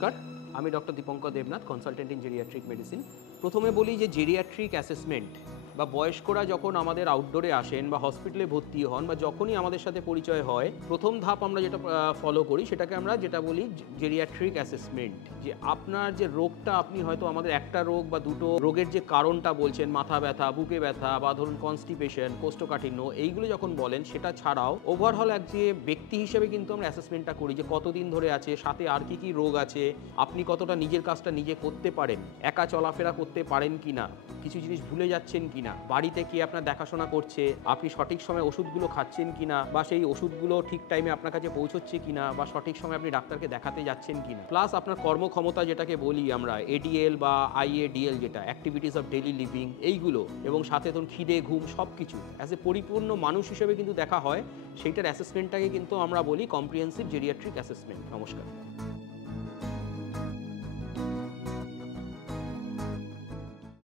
নমস্কার, আমি doctor Dipankar Debnath, consultant in geriatric medicine. প্রথমে বলি যে জেরিয়াট্রিক অ্যাসেসমেন্ট বা বয়স্করা যখন আমাদের আউটডোরে আসেন বা হসপিটালে ভর্তি হন বা যখনই আমাদের সাথে পরিচয় হয়, প্রথম ধাপ আমরা যেটা ফলো করি সেটাকে আমরা যেটা বলি জেরিয়াট্রিক অ্যাসেসমেন্ট। যে আপনার যে রোগটা, আপনি হয়তো আমাদের একটা রোগ বা দুটো রোগের যে কারণটা বলছেন, মাথা ব্যথা, বুকে ব্যথা বা ধরুন কনস্টিপেশন, কোষ্ঠকাঠিন্য, এইগুলো যখন বলেন, সেটা ছাড়াও ওভারঅল এক যে ব্যক্তি হিসেবে কিন্তু আমরা অ্যাসেসমেন্টটা করি যে কতদিন ধরে আছে, সাথে আর কি রোগ আছে, আপনি কতটা নিজের কাজটা নিজে করতে পারেন, একা চলাফেরা করতে পারেন কিনা, কিছু জিনিস ভুলে যাচ্ছেন কিনা, বাড়িতে কি আপনার দেখাশোনা করছে, আপনি সঠিক সময়ে ওষুধগুলো খাচ্ছেন কিনা বা সেই ওষুধগুলো ঠিক টাইমে আপনার কাছে পৌঁছচ্ছে কিনা বা সঠিক সময়ে আপনি ডাক্তারকে দেখাতে যাচ্ছেন কিনা, প্লাস আপনার কর্মক্ষমতা যেটাকে বলি আমরা এডিএল বা আইএডিএল, যেটা অ্যাক্টিভিটিস অফ ডেইলি লিভিং, এইগুলো এবং সাথে ধরুন খিদে, ঘুম, সব কিছু অ্যাজ এ পরিপূর্ণ মানুষ হিসেবে কিন্তু দেখা হয়। সেইটার অ্যাসেসমেন্টটাকে কিন্তু আমরা বলি কম্প্রিহেন্সিভ জেরিয়াট্রিক অ্যাসেসমেন্ট। নমস্কার।